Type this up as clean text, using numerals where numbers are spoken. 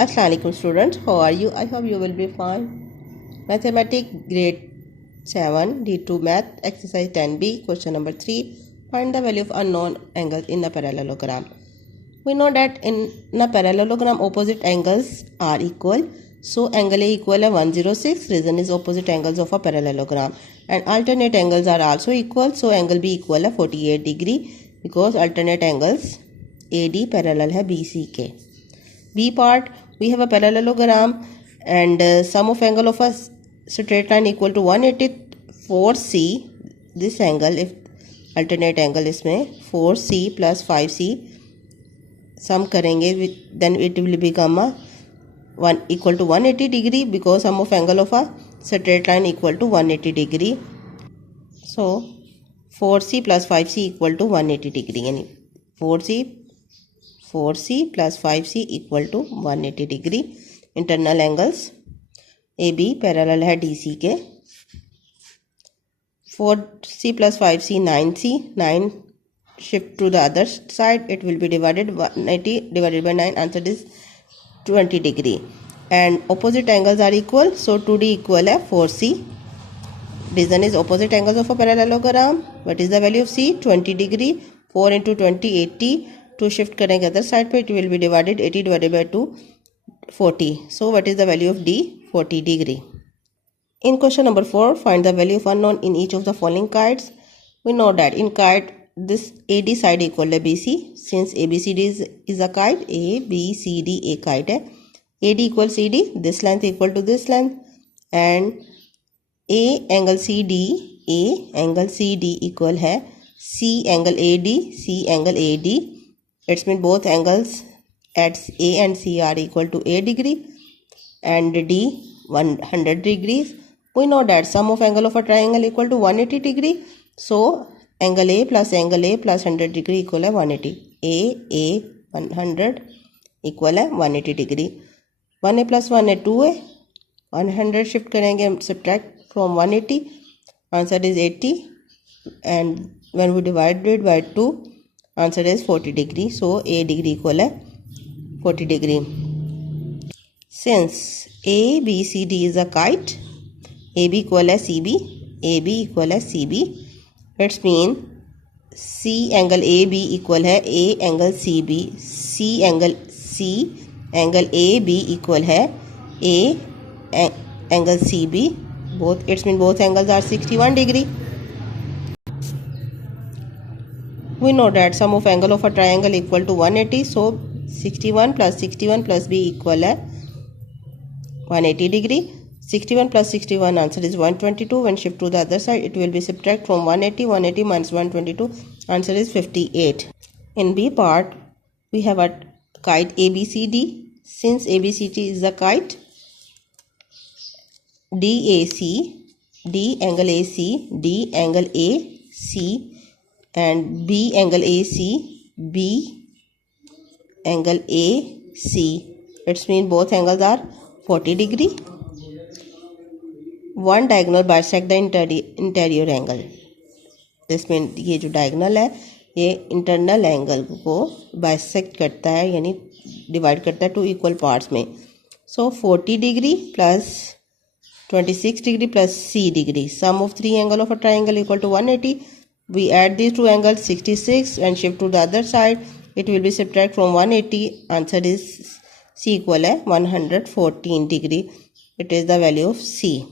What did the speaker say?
Assalamu alaikum students, how are you? I hope you will be fine. Mathematics grade 7 D2 math exercise 10b question number 3. Find the value of unknown angles in a parallelogram. We know that in a parallelogram opposite angles are equal. So angle A equal है 106. Reason is opposite angles of a parallelogram. And alternate angles are also equal. So angle B equal है 48 degree because alternate angles AD parallel है BC के. B part, we have a parallelogram and sum of angle of a straight line equal to 184C. This angle, if alternate angle इसमें 4C plus 5C sum करेंगे, then it will become a 1 equal to 180 degree because sum of angle of a straight line equal to 180 degree. So 4C plus 5C equal to 180 degree. यानी 4C plus 5C equal to 180 degree. Internal angles AB parallel है DC के. 4C plus 5C 9C. 9 shift to the other side. It will be divided 180 divided by 9. Answer is 20 degree. And opposite angles are equal. So 2D equal है 4C. Reason is opposite angles of a parallelogram. What is the value of C? 20 degree. 4 into 20 80. 2 shift करेंगे other side पे, it will be divided 80 divided by 2 40. So what is the value of D? 40 degree. In question number 4, find the value of unknown in each of the following kites. We know that in kite this AD side equal to BC. Since ABCD is a kite, ABCD a kite है. AD equal CD, this length equal to this length, and A angle CD equal है C angle AD, C angle AD. It means both angles at A and C are equal to A degree and D 100 degrees. We know that sum of angle of a triangle equal to 180 degree. So angle A plus 100 degree equal है 180. A 100 equal है 180 degree. 1A plus 1 है 2A. 100 shift करेंगे हम, subtract from 180. Answer is 80. And when we divide it by 2, answer is 40 degree. So A degree equal है 40 degree. Since ABCD is a kite, AB equal है CB, AB equal है CB. It means C angle AB equal है A angle CB, C angle AB equal है A angle CB. Both, it means both angles are 61 degree. We know that sum of angle of a triangle equal to 180. So 61 plus B equal है 180 degree. 61 plus 61 answer is 122. When shift to the other side, it will be subtract from 180. 180 minus 122. Answer is 58. In B part, we have a kite ABCD. Since ABCD is a kite, DAC, D angle AC, D angle AC, and B angle AC, B angle AC. It means both angles are 40 degree. One diagonal bisect the interior angle. This means ये जो diagonal है ये internal angle को bisect करता है, यानी divide करता है 2 equal parts में. So 40 degree plus 26 degree plus C degree. Sum of 3 angle of a triangle equal to 180. We add these two angles 66 and shift to the other side. It will be subtract from 180. Answer is C equal है 114 degree. It is the value of C.